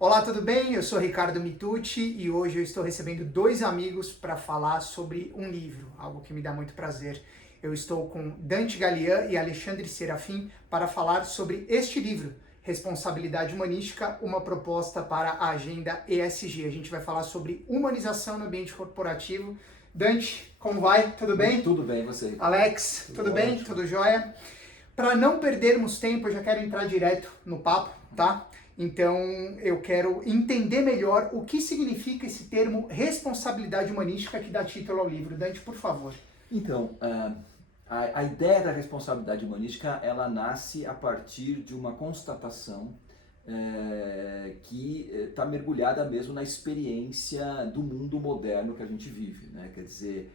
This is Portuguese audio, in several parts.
Olá, tudo bem? Eu sou Ricardo Mitucci e hoje eu estou recebendo dois amigos para falar sobre um livro, algo que me dá muito prazer. Eu estou com Dante Galian e Alexandre Serafim para falar sobre este livro, Responsabilidade Humanística, uma proposta para a agenda ESG. A gente vai falar sobre humanização no ambiente corporativo. Dante, como vai? Tudo bem? Tudo bem, você? Alex, tudo bem? Ótimo. Tudo jóia? Para não perdermos tempo, eu já quero entrar direto no papo, tá? Então, eu quero entender melhor o que significa esse termo responsabilidade humanística que dá título ao livro. Dante, por favor. Então, a ideia da responsabilidade humanística, ela nasce a partir de uma constatação que está mergulhada mesmo na experiência do mundo moderno que a gente vive, né? Quer dizer,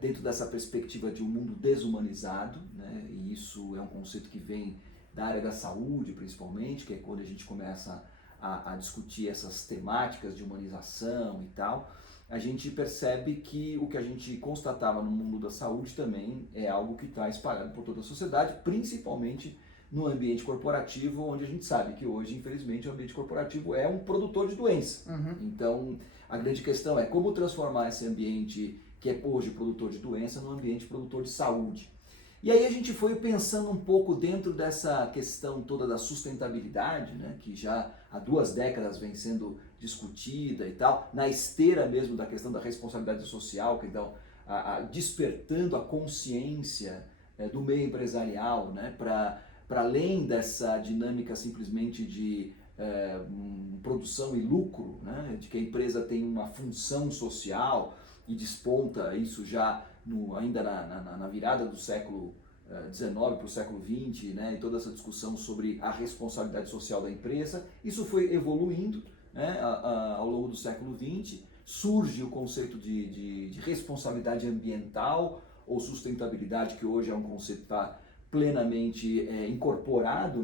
dentro dessa perspectiva de um mundo desumanizado, né? E isso é um conceito que vem da área da saúde, principalmente, que é quando a gente começa a discutir essas temáticas de humanização e tal, a gente percebe que o que a gente constatava no mundo da saúde também é algo que está espalhado por toda a sociedade, principalmente no ambiente corporativo, onde a gente sabe que hoje, infelizmente, o ambiente corporativo é um produtor de doença. Então, a grande questão é como transformar esse ambiente que é hoje produtor de doença num ambiente produtor de saúde. E aí a gente foi pensando um pouco dentro dessa questão toda da sustentabilidade, né, que já há 2 décadas vem sendo discutida e tal, na esteira mesmo da questão da responsabilidade social, que então despertando a consciência do meio empresarial, né, para além dessa dinâmica simplesmente de produção e lucro, né, de que a empresa tem uma função social e desponta isso já ainda na virada do século XIX para o século XX, né, e toda essa discussão sobre a responsabilidade social da empresa. Isso foi evoluindo, né, ao longo do século XX. Surge o conceito de responsabilidade ambiental ou sustentabilidade, que hoje é um conceito que está plenamente incorporado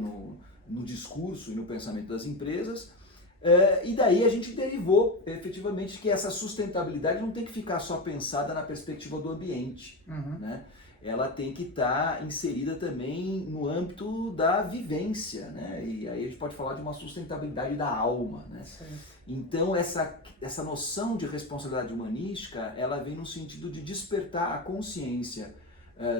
no discurso e no pensamento das empresas. E daí a gente derivou efetivamente que essa sustentabilidade não tem que ficar só pensada na perspectiva do ambiente, né? Ela tem que estar inserida também no âmbito da vivência, né? E aí a gente pode falar de uma sustentabilidade da alma, né? Então essa noção de responsabilidade humanística, ela vem no sentido de despertar a consciência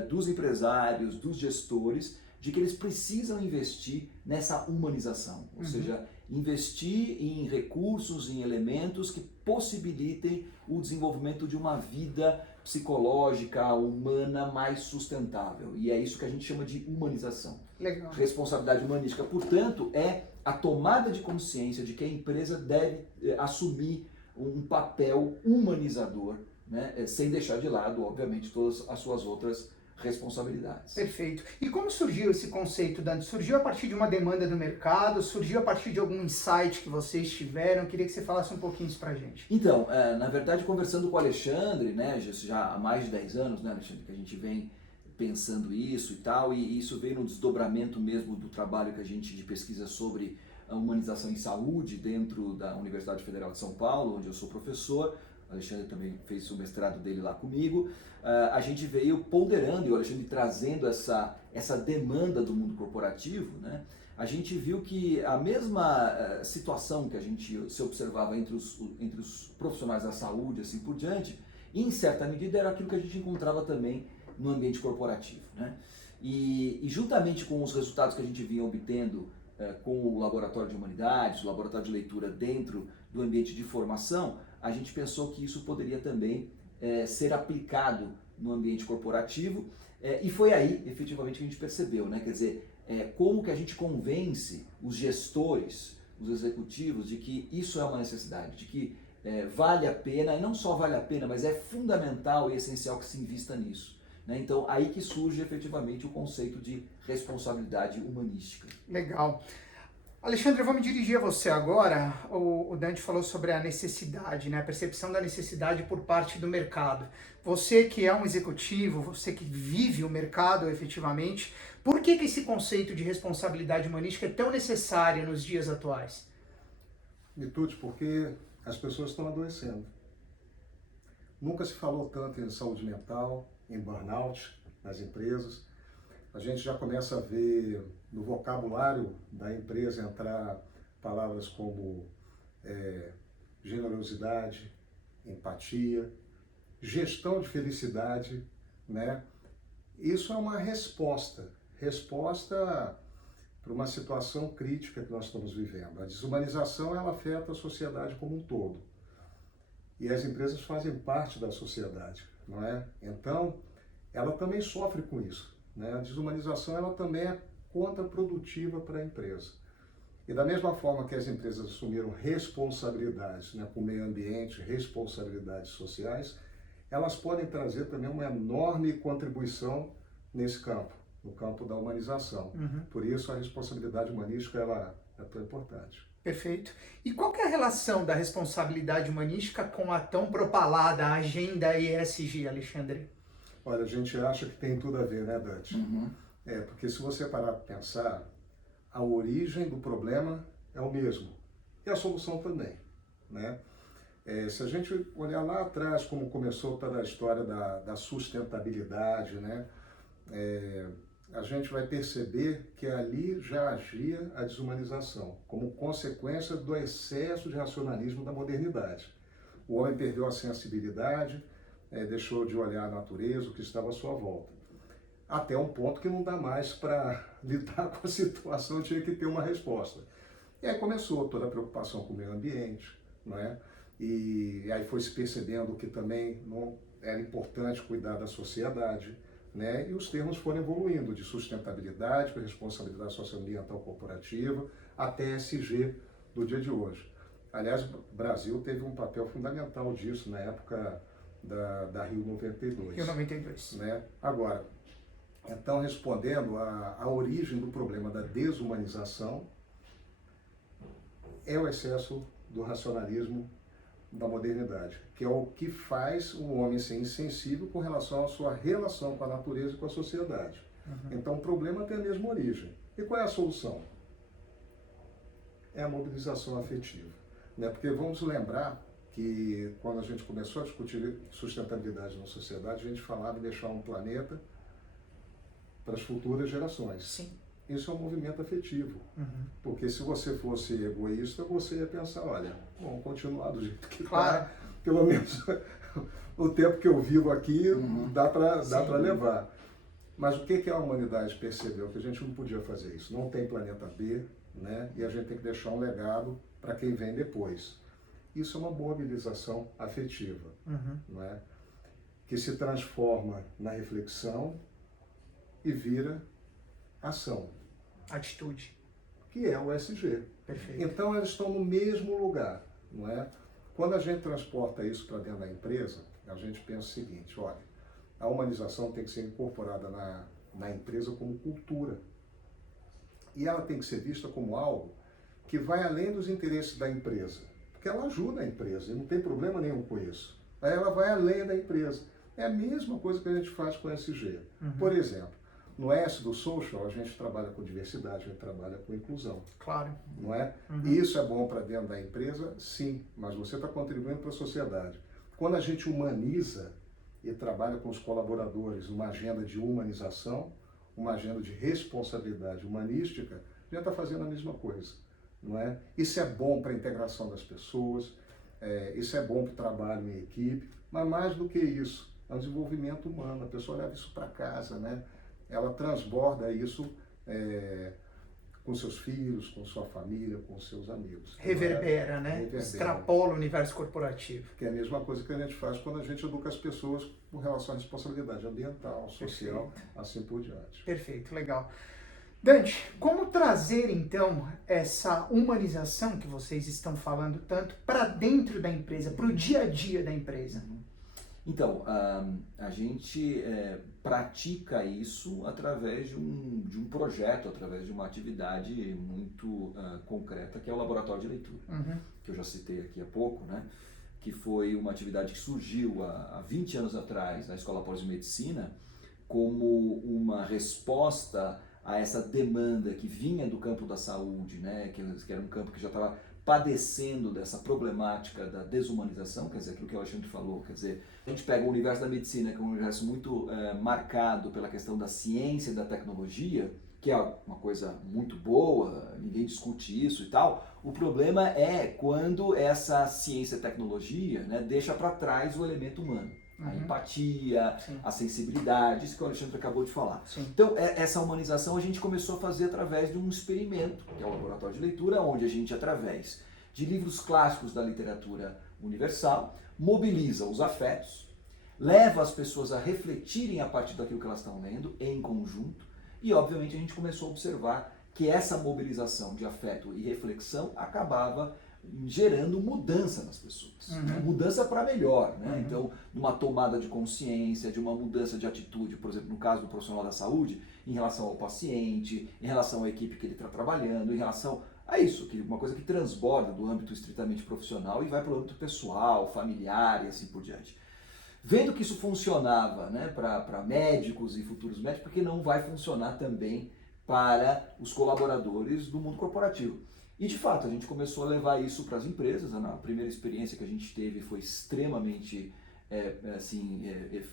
dos empresários, dos gestores, de que eles precisam investir nessa humanização, ou seja, investir em recursos, em elementos que possibilitem o desenvolvimento de uma vida psicológica, humana, mais sustentável. E é isso que a gente chama de humanização. Legal. Responsabilidade humanística, portanto, é a tomada de consciência de que a empresa deve assumir um papel humanizador, né, sem deixar de lado, obviamente, todas as suas outras responsabilidades. Perfeito. E como surgiu esse conceito, Dante? Surgiu a partir de uma demanda do mercado? Surgiu a partir de algum insight que vocês tiveram? Eu queria que você falasse um pouquinho isso pra gente. Então, na verdade, conversando com o Alexandre, né, já há mais de 10 anos, né, Alexandre, que a gente vem pensando isso e tal, e isso veio no desdobramento mesmo do trabalho que a gente de pesquisa sobre a humanização em saúde dentro da Universidade Federal de São Paulo, onde eu sou professor. O Alexandre também fez o mestrado dele lá comigo. A gente veio ponderando e o Alexandre trazendo essa demanda do mundo corporativo, né? A gente viu que a mesma situação que a gente se observava entre os profissionais da saúde, assim por diante, em certa medida era aquilo que a gente encontrava também no ambiente corporativo, né? E juntamente com os resultados que a gente vinha obtendo com o Laboratório de Humanidades, o Laboratório de Leitura dentro do ambiente de formação, a gente pensou que isso poderia também ser aplicado no ambiente corporativo, e foi aí, efetivamente, que a gente percebeu, né? Quer dizer, como que a gente convence os gestores, os executivos, de que isso é uma necessidade, de que vale a pena, e não só vale a pena, mas é fundamental e essencial que se invista nisso, né? Então, aí que surge efetivamente o conceito de responsabilidade humanística. Legal. Alexandre, eu vou me dirigir a você agora. O Dante falou sobre a necessidade, né? A percepção da necessidade por parte do mercado. Você que é um executivo, você que vive o mercado efetivamente, por que esse conceito de responsabilidade humanística é tão necessário nos dias atuais? Mitucci, porque as pessoas estão adoecendo. Nunca se falou tanto em saúde mental, em burnout nas empresas. A gente já começa a ver no vocabulário da empresa entrar palavras como generosidade, empatia, gestão de felicidade, né? Isso é uma resposta para uma situação crítica que nós estamos vivendo. A desumanização, ela afeta a sociedade como um todo. E as empresas fazem parte da sociedade, não é? Então, ela também sofre com isso, né? A desumanização, ela também é contraprodutiva para a empresa. E da mesma forma que as empresas assumiram responsabilidades, né, com o meio ambiente, responsabilidades sociais, elas podem trazer também uma enorme contribuição nesse campo, no campo da humanização. Por isso a responsabilidade humanística ela é tão importante. Perfeito. E qual que é a relação da responsabilidade humanística com a tão propalada agenda ESG, Alexandre? Olha, a gente acha que tem tudo a ver, né, Dante? Porque se você parar para pensar, a origem do problema é o mesmo e a solução também, né? Se a gente olhar lá atrás, como começou toda a história da sustentabilidade, né? A gente vai perceber que ali já agia a desumanização, como consequência do excesso de racionalismo da modernidade. O homem perdeu a sensibilidade, deixou de olhar a natureza, o que estava à sua volta. Até um ponto que não dá mais para lidar com a situação, tinha que ter uma resposta. E aí começou toda a preocupação com o meio ambiente, não é? E aí foi se percebendo que também não era importante cuidar da sociedade, né? E os termos foram evoluindo, de sustentabilidade para responsabilidade socioambiental corporativa, até ESG do dia de hoje. Aliás, o Brasil teve um papel fundamental disso na época da Rio 92. Rio 92. Né? Agora, então, respondendo à origem do problema da desumanização, é o excesso do racionalismo da modernidade, que é o que faz o homem ser insensível com relação à sua relação com a natureza e com a sociedade. Então, o problema tem a mesma origem. E qual é a solução? É a mobilização afetiva. Né? Porque vamos lembrar que quando a gente começou a discutir sustentabilidade na sociedade, a gente falava em deixar um planeta para as futuras gerações. Sim. Isso é um movimento afetivo. Porque se você fosse egoísta, você ia pensar, olha, vamos continuar do jeito que está. Pelo menos o tempo que eu vivo aqui dá para levar. Mas o que a humanidade percebeu? Que a gente não podia fazer isso. Não tem planeta B, né? E a gente tem que deixar um legado para quem vem depois. Isso é uma mobilização afetiva, não é? Que se transforma na reflexão e vira ação. Atitude. Que é o ESG. Perfeito. Então, eles estão no mesmo lugar, não é? Quando a gente transporta isso para dentro da empresa, a gente pensa o seguinte, olha, a humanização tem que ser incorporada na empresa como cultura. E ela tem que ser vista como algo que vai além dos interesses da empresa. Porque ela ajuda a empresa, e não tem problema nenhum com isso. Aí ela vai além da empresa. É a mesma coisa que a gente faz com o ESG. Por exemplo, no S do Social, a gente trabalha com diversidade, a gente trabalha com inclusão. Claro. Não é? E isso é bom para dentro da empresa? Sim, mas você está contribuindo para a sociedade. Quando a gente humaniza e trabalha com os colaboradores uma agenda de humanização, uma agenda de responsabilidade humanística, a gente está fazendo a mesma coisa. Não é? Isso é bom para a integração das pessoas, isso é bom para o trabalho em equipe, mas mais do que isso, é o desenvolvimento humano. A pessoa leva isso para casa, né? Ela transborda isso com seus filhos, com sua família, com seus amigos. Reverbera, né? Reverbera. Extrapola o universo corporativo. Que é a mesma coisa que a gente faz quando a gente educa as pessoas com relação à responsabilidade ambiental, social, assim por diante. Perfeito, legal. Dante, como trazer então essa humanização que vocês estão falando tanto para dentro da empresa, para o dia a dia da empresa? Então, a gente pratica isso através de um projeto, através de uma atividade muito concreta, que é o Laboratório de Leitura, que eu já citei aqui há pouco, né? Que foi uma atividade que surgiu há 20 anos atrás na Escola Pós de Medicina como uma resposta a essa demanda que vinha do campo da saúde, né? Que era um campo que já estava padecendo dessa problemática da desumanização, quer dizer, aquilo que o Alexandre falou, quer dizer, a gente pega o universo da medicina, que é um universo muito marcado pela questão da ciência e da tecnologia, que é uma coisa muito boa, ninguém discute isso e tal. O problema é quando essa ciência e tecnologia, né, deixa para trás o elemento humano. A empatia, sim, a sensibilidade, isso que o Alexandre acabou de falar. Sim. Então, essa humanização a gente começou a fazer através de um experimento, que é o Laboratório de Leitura, onde a gente, através de livros clássicos da literatura universal, mobiliza os afetos, leva as pessoas a refletirem a partir daquilo que elas estão lendo, em conjunto, e obviamente a gente começou a observar que essa mobilização de afeto e reflexão acabava gerando mudança nas pessoas, mudança para melhor, né? Então, numa tomada de consciência, de uma mudança de atitude, por exemplo, no caso do profissional da saúde, em relação ao paciente, em relação à equipe que ele está trabalhando, em relação a isso, que uma coisa que transborda do âmbito estritamente profissional e vai para o âmbito pessoal, familiar e assim por diante. Vendo que isso funcionava, né, para médicos e futuros médicos, porque não vai funcionar também para os colaboradores do mundo corporativo. E de fato, a gente começou a levar isso para as empresas. A primeira experiência que a gente teve foi extremamente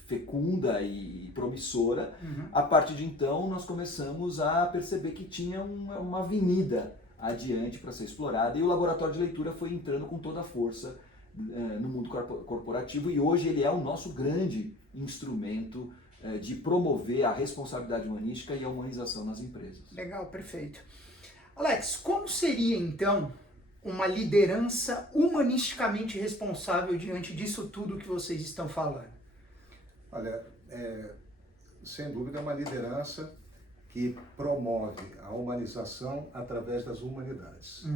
fecunda e promissora. A partir de então, nós começamos a perceber que tinha uma avenida adiante para ser explorada, e o Laboratório de Leitura foi entrando com toda a força no mundo corporativo, e hoje ele é o nosso grande instrumento de promover a responsabilidade humanística e a humanização nas empresas. Legal, perfeito. Alex, como seria então uma liderança humanisticamente responsável diante disso tudo que vocês estão falando? Olha, sem dúvida é uma liderança que promove a humanização através das humanidades.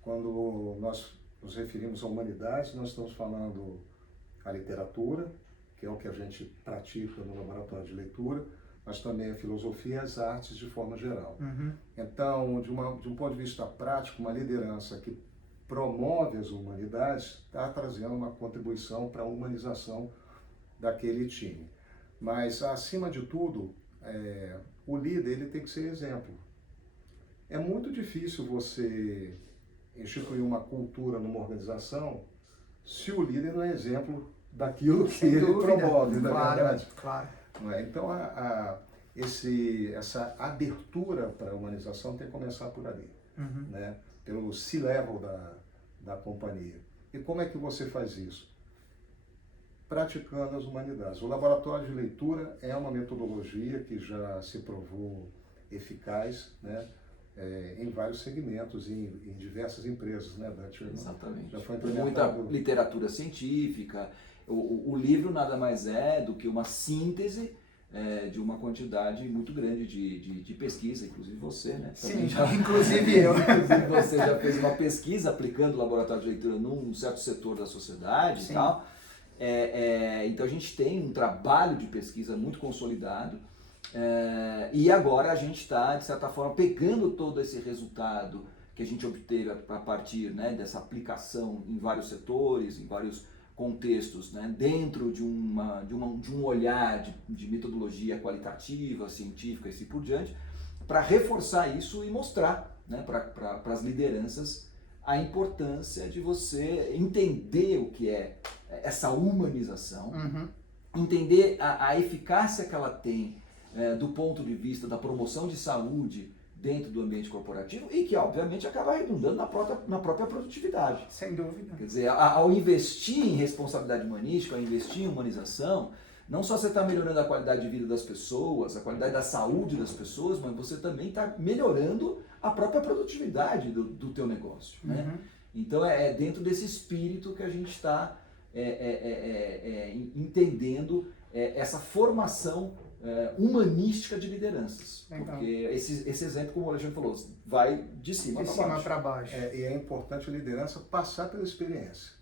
Quando nós nos referimos a humanidades, nós estamos falando a literatura, que é o que a gente pratica no Laboratório de Leitura, mas também a filosofia e as artes de forma geral. Então, de um ponto de vista prático, uma liderança que promove as humanidades está trazendo uma contribuição para a humanização daquele time. Mas, acima de tudo, o líder ele tem que ser exemplo. É muito difícil você instituir uma cultura numa organização se o líder não é exemplo daquilo que ele promove, na verdade. Claro. Então, essa abertura para a humanização tem que começar por ali, né? Pelo C-level da companhia. E como é que você faz isso? Praticando as humanidades. O Laboratório de Leitura é uma metodologia que já se provou eficaz, né? Em vários segmentos, em diversas empresas, né, Dante? Exatamente. Já foi muita literatura científica. O livro nada mais é do que uma síntese de uma quantidade muito grande de pesquisa, inclusive você, né? Sim, inclusive eu. Inclusive você já fez uma pesquisa aplicando o Laboratório de Leitura num certo setor da sociedade. Sim. E tal. Então a gente tem um trabalho de pesquisa muito consolidado. E agora a gente está, de certa forma, pegando todo esse resultado que a gente obteve a partir, né, dessa aplicação em vários setores, em vários contextos, né, dentro de um olhar de metodologia qualitativa, científica e assim por diante, para reforçar isso e mostrar, né, para as lideranças a importância de você entender o que é essa humanização, entender a eficácia que ela tem do ponto de vista da promoção de saúde dentro do ambiente corporativo e que, obviamente, acaba redundando na própria produtividade. Sem dúvida. Quer dizer, ao investir em responsabilidade humanística, ao investir em humanização, não só você está melhorando a qualidade de vida das pessoas, a qualidade da saúde das pessoas, mas você também está melhorando a própria produtividade do teu negócio. Né? Então, é dentro desse espírito que a gente está entendendo essa formação humanística de lideranças. Legal. Porque esse exemplo, como o Alexandre falou, vai de cima para baixo. E é importante a liderança passar pela experiência.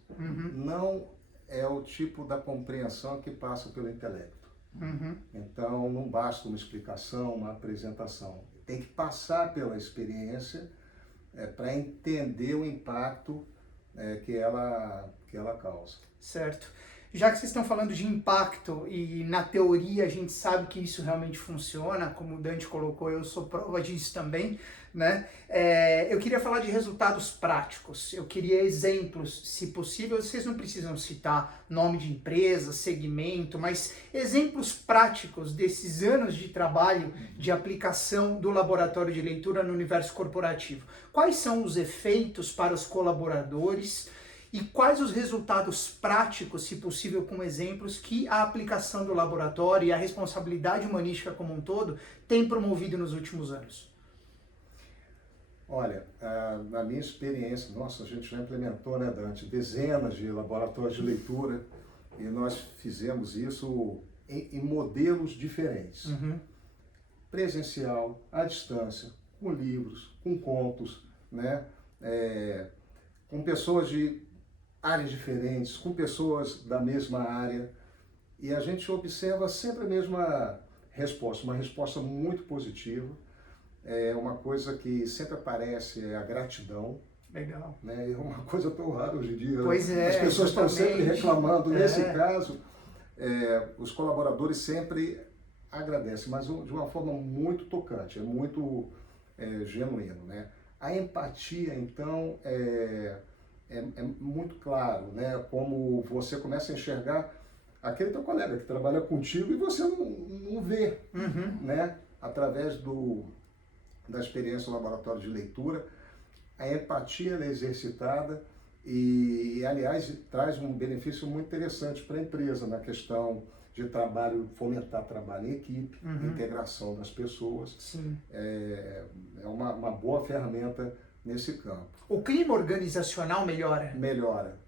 Não é o tipo da compreensão que passa pelo intelecto. Então, não basta uma explicação, uma apresentação. Tem que passar pela experiência para entender o impacto que ela causa. Certo. Já que vocês estão falando de impacto e na teoria a gente sabe que isso realmente funciona, como o Dante colocou, eu sou prova disso também, né? Eu queria falar de resultados práticos, eu queria exemplos, se possível, vocês não precisam citar nome de empresa, segmento, mas exemplos práticos desses anos de trabalho de aplicação do laboratório de leitura no universo corporativo. Quais são os efeitos para os colaboradores e quais os resultados práticos, se possível com exemplos, que a aplicação do laboratório e a responsabilidade humanística como um todo tem promovido nos últimos anos? Olha, na minha experiência, nossa, a gente já implementou, né, Dante, dezenas de laboratórios de leitura e nós fizemos isso em modelos diferentes. Presencial, à distância, com livros, com contos, né, com pessoas de áreas diferentes, com pessoas da mesma área, e a gente observa sempre a mesma resposta, uma resposta muito positiva. Uma coisa que sempre aparece é a gratidão. Legal. Né? É uma coisa tão rara hoje em dia. Pois né? As pessoas estão sempre reclamando. Nesse caso, os colaboradores sempre agradecem, mas de uma forma muito tocante, é muito genuíno. Né? A empatia, então, é muito claro, né? Como você começa a enxergar aquele teu colega que trabalha contigo e você não vê, né? Através da experiência do laboratório de leitura, a empatia ela é exercitada e, aliás, traz um benefício muito interessante para a empresa na questão de trabalho, fomentar trabalho em equipe, integração das pessoas. Sim. É uma boa ferramenta nesse campo. O clima organizacional melhora? Melhora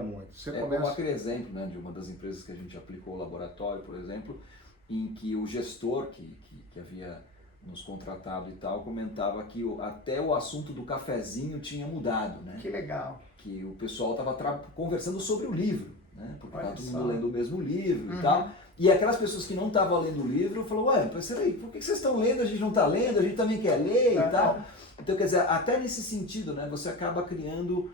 muito. Você como aquele exemplo, né, de uma das empresas que a gente aplicou o laboratório, por exemplo, em que o gestor que havia nos contratado e tal, comentava que até o assunto do cafezinho tinha mudado, né? Que legal. Que o pessoal estava conversando sobre o livro, né? Porque estava todo mundo lendo o mesmo livro e Uhum. tal. E aquelas pessoas que não estavam lendo o livro falaram, ué, mas peraí, por que vocês estão lendo, a gente não está lendo, a gente também quer ler e tal. Então, quer dizer, até nesse sentido, né, você acaba criando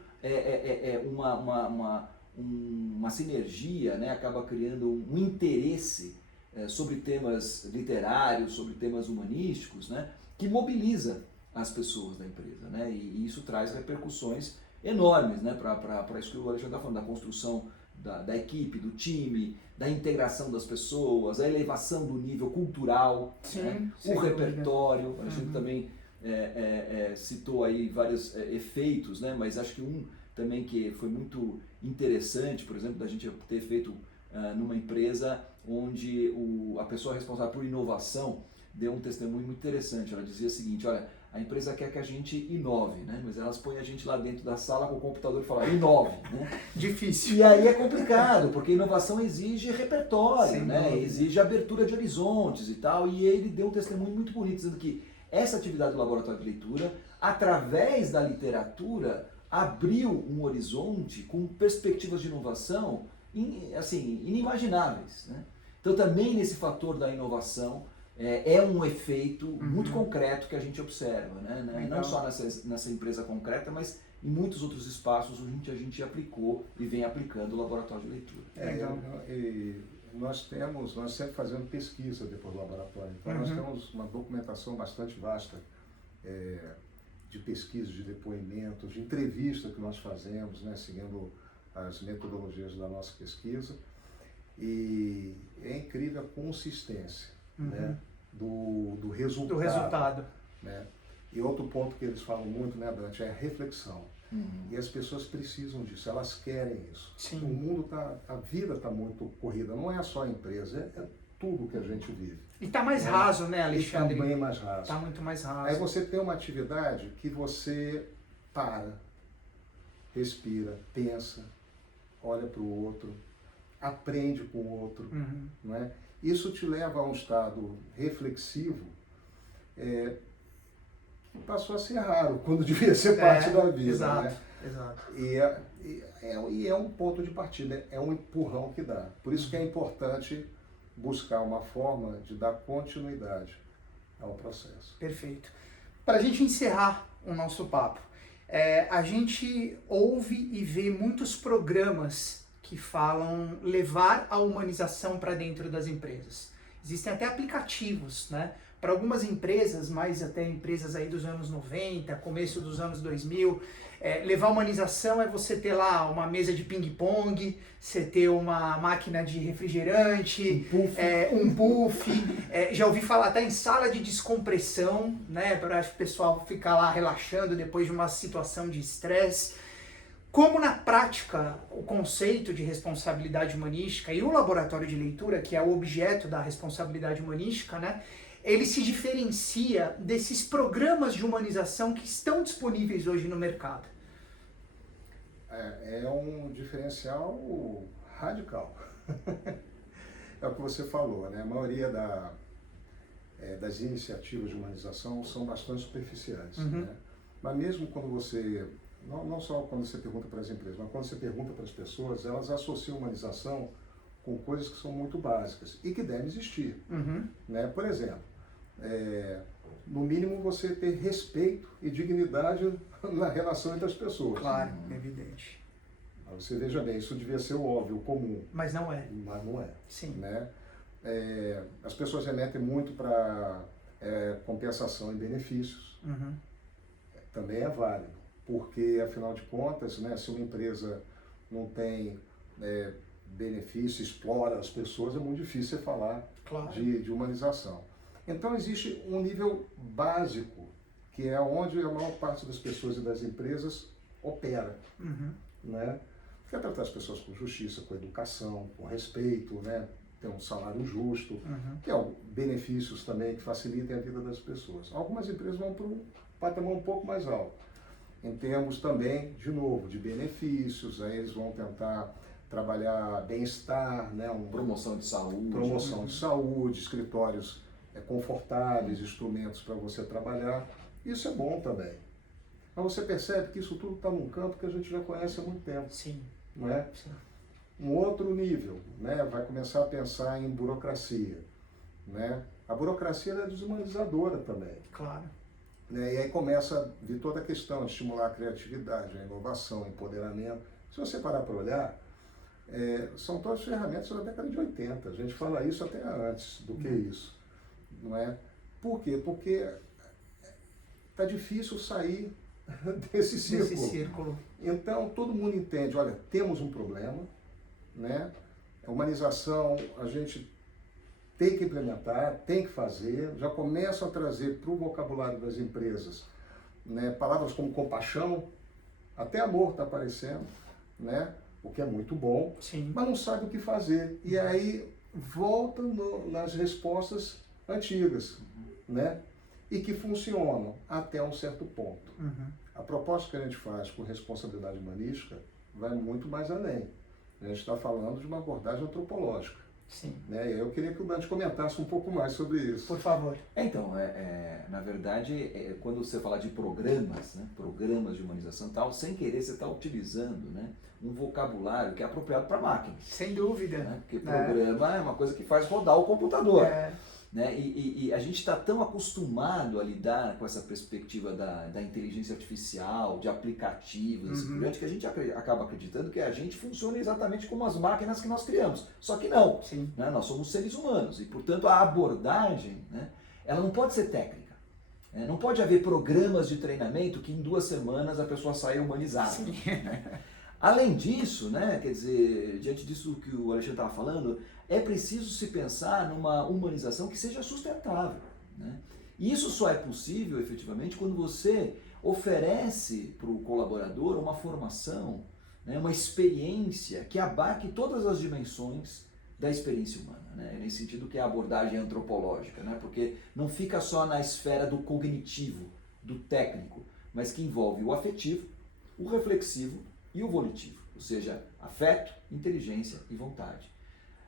uma sinergia, né, acaba criando um interesse sobre temas literários, sobre temas humanísticos, né, que mobiliza as pessoas da empresa, né, e isso traz repercussões enormes, né, para isso que o Alexandre está falando, da construção da equipe, do time, da integração das pessoas, a elevação do nível cultural, Sim, né, sem o repertório. dúvida. A gente também citou aí vários efeitos, né, mas acho que um também que foi muito interessante, por exemplo, da gente ter feito numa empresa onde a pessoa responsável por inovação deu um testemunho muito interessante. Ela dizia o seguinte, olha, a empresa quer que a gente inove, né? Mas elas põem a gente lá dentro da sala com o computador e falam, inove, né? Difícil. E aí é complicado, porque inovação exige repertório, Sem né? dúvida. Exige abertura de horizontes e tal, e ele deu um testemunho muito bonito, dizendo que essa atividade do laboratório de leitura, através da literatura, abriu um horizonte com perspectivas de inovação assim, inimagináveis, né? Então também nesse fator da inovação é um efeito muito concreto que a gente observa, né? Não só nessa empresa concreta, mas em muitos outros espaços onde a gente aplicou e vem aplicando o laboratório de leitura. Nós sempre fazemos pesquisa depois do laboratório, então nós temos uma documentação bastante vasta de pesquisa, de depoimentos, de entrevista que nós fazemos, né, seguindo as metodologias da nossa pesquisa, e é incrível a consistência, né, do resultado. Do resultado. Né? E outro ponto que eles falam muito, né, Dante, é a reflexão. E as pessoas precisam disso, elas querem isso. Sim. O mundo a vida está muito corrida, não é só a empresa, é tudo que a gente vive. E está mais raso, né, Alexandre? E também mais raso. Está muito mais raso. Aí você tem uma atividade que você para, respira, pensa, olha para o outro, aprende com o outro, não é? Isso te leva a um estado reflexivo que passou a ser raro, quando devia ser parte da vida. Exato, né? exato. E é um ponto de partida, é um empurrão que dá. Por isso que é importante buscar uma forma de dar continuidade ao processo. Perfeito. Para a gente encerrar o nosso papo, a gente ouve e vê muitos programas que falam levar a humanização para dentro das empresas. Existem até aplicativos, né? Para algumas empresas, mais até empresas aí dos anos 90, começo dos anos 2000, levar a humanização é você ter lá uma mesa de ping-pong, você ter uma máquina de refrigerante, um puff. Já ouvi falar até em sala de descompressão, né? Para o pessoal ficar lá relaxando depois de uma situação de estresse. Como na prática o conceito de responsabilidade humanística e o laboratório de leitura, que é o objeto da responsabilidade humanística, né, ele se diferencia desses programas de humanização que estão disponíveis hoje no mercado? É um diferencial radical. É o que você falou, né? A maioria das iniciativas de humanização são bastante superficiais, né? Mas mesmo quando você... Não só quando você pergunta para as empresas, mas quando você pergunta para as pessoas, elas associam humanização com coisas que são muito básicas e que devem existir. Né? Por exemplo, no mínimo você ter respeito e dignidade na relação entre as pessoas. Claro, evidente. Você veja bem, isso devia ser o óbvio, o comum. Mas não é. Mas não é. Sim. Né? As pessoas remetem muito para compensação e benefícios. Também é válido. Porque, afinal de contas, né, se uma empresa não tem benefício, explora as pessoas, é muito difícil você falar de humanização. Então, existe um nível básico, que é onde a maior parte das pessoas e das empresas opera. Né? Que é tratar as pessoas com justiça, com educação, com respeito, né? Ter um salário justo, que é benefícios também que facilitem a vida das pessoas. Algumas empresas vão para um patamar um pouco mais alto. Em termos também, de novo, de benefícios, aí eles vão tentar trabalhar bem-estar, né? Promoção de saúde. Promoção de saúde, escritórios confortáveis, instrumentos para você trabalhar. Isso é bom também. Mas você percebe que isso tudo está num campo que a gente já conhece há muito tempo. Sim. Não é? Sim. Um outro nível, né? Vai começar a pensar em burocracia. Né? A burocracia é desumanizadora também. Claro. Né? E aí começa a vir toda a questão de estimular a criatividade, a inovação, o empoderamento. Se você parar para olhar, são todas ferramentas da década de 80. A gente fala isso até antes do que isso. Não é? Por quê? Porque está difícil sair desse círculo. Então, todo mundo entende, olha, temos um problema, né? A humanização, a gente tem que implementar, tem que fazer, já começam a trazer para o vocabulário das empresas, né, palavras como compaixão, até amor está aparecendo, né, o que é muito bom, Sim. Mas não sabe o que fazer. E aí volta nas respostas antigas, né, e que funcionam até um certo ponto. A proposta que a gente faz com responsabilidade humanística vai muito mais além. A gente está falando de uma abordagem antropológica. Sim. Né? Eu queria que o Dante comentasse um pouco mais sobre isso. Por favor. Então, na verdade, quando você fala de programas, né, programas de humanização e tal, sem querer você está utilizando, né, um vocabulário que é apropriado para máquinas. Sem dúvida. Né? Porque programa é uma coisa que faz rodar o computador. Né? E a gente está tão acostumado a lidar com essa perspectiva da inteligência artificial, de aplicativos, assim por diante, que a gente acaba acreditando que a gente funciona exatamente como as máquinas que nós criamos. Só que não. Sim. Né? Nós somos seres humanos e, portanto, a abordagem, né, ela não pode ser técnica. Né? Não pode haver programas de treinamento que em 2 semanas a pessoa saia humanizada. Sim. Né? Além disso, né, quer dizer, diante disso que o Alexandre estava falando, é preciso se pensar numa humanização que seja sustentável. Né? E isso só é possível, efetivamente, quando você oferece para o colaborador uma formação, né, uma experiência que abarque todas as dimensões da experiência humana. Né? Nesse sentido que é a abordagem antropológica, né? Porque não fica só na esfera do cognitivo, do técnico, mas que envolve o afetivo, o reflexivo e o volitivo, ou seja, afeto, inteligência e vontade.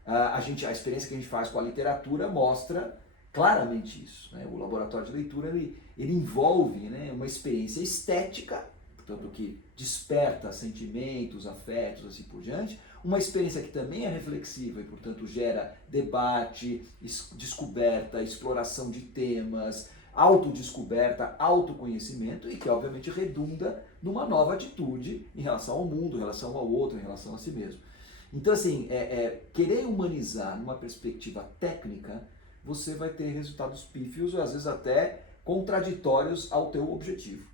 A experiência que a gente faz com a literatura mostra claramente isso. Né? O laboratório de leitura ele envolve, né, uma experiência estética, portanto que desperta sentimentos, afetos, assim por diante, uma experiência que também é reflexiva e, portanto, gera debate, descoberta, exploração de temas, autodescoberta, autoconhecimento e que, obviamente, redunda numa nova atitude em relação ao mundo, em relação ao outro, em relação a si mesmo. Então, assim, querer humanizar numa perspectiva técnica, você vai ter resultados pífios ou às vezes até contraditórios ao teu objetivo.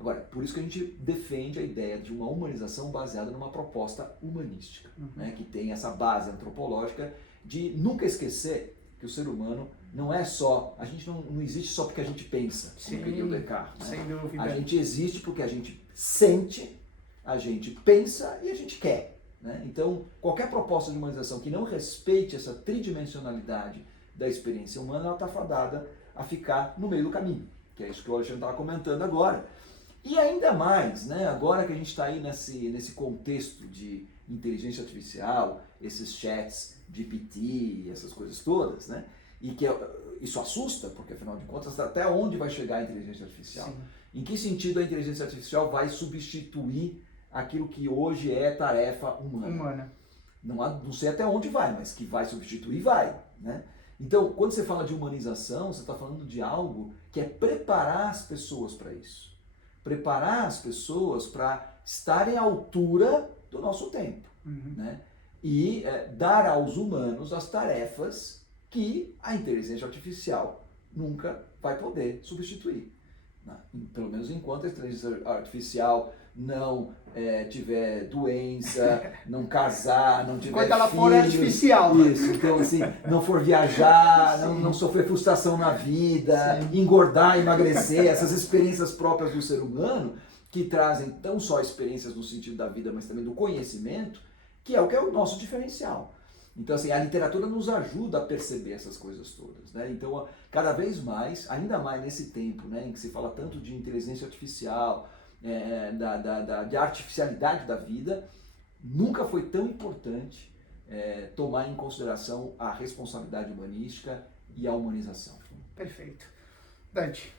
Agora, por isso que a gente defende a ideia de uma humanização baseada numa proposta humanística, né, que tem essa base antropológica de nunca esquecer que o ser humano não é só, a gente não existe só porque a gente pensa, como diria o Descartes, né? Sem dúvida. A gente existe porque a gente sente, a gente pensa e a gente quer, né? Então, qualquer proposta de humanização que não respeite essa tridimensionalidade da experiência humana, ela está fadada a ficar no meio do caminho, que é isso que o Alexandre estava comentando agora. E ainda mais, né, agora que a gente está aí nesse contexto de inteligência artificial, esses chats GPT, essas coisas todas, né, e que isso assusta, porque afinal de contas, até onde vai chegar a inteligência artificial? Sim. Em que sentido a inteligência artificial vai substituir aquilo que hoje é tarefa humana? Não sei até onde vai, mas que vai substituir, vai, né? Então, quando você fala de humanização, você está falando de algo que é preparar as pessoas para isso. Preparar as pessoas para estarem à altura do nosso tempo, né? E dar aos humanos as tarefas que a inteligência artificial nunca vai poder substituir, né? Pelo menos enquanto a inteligência artificial não tiver doença, não casar, não tiver enquanto ela filhos, for artificial. Isso, então assim, não for viajar, não sofrer frustração na vida, sim, engordar, emagrecer, essas experiências próprias do ser humano, que trazem não só experiências no sentido da vida, mas também do conhecimento, que é o nosso diferencial. Então, assim, a literatura nos ajuda a perceber essas coisas todas, né? Então, cada vez mais, ainda mais nesse tempo, né, em que se fala tanto de inteligência artificial, de artificialidade da vida, nunca foi tão importante tomar em consideração a responsabilidade humanística e a humanização. Perfeito. Dante,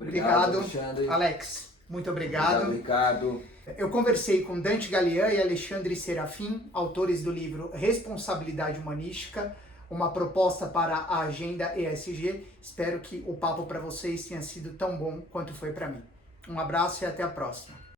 obrigado. Alexandre. Alex, muito obrigado. Obrigado, Ricardo. Eu conversei com Dante Gallian e Alexandre Serafim, autores do livro Responsabilidade Humanística, uma proposta para a agenda ESG. Espero que o papo para vocês tenha sido tão bom quanto foi para mim. Um abraço e até a próxima.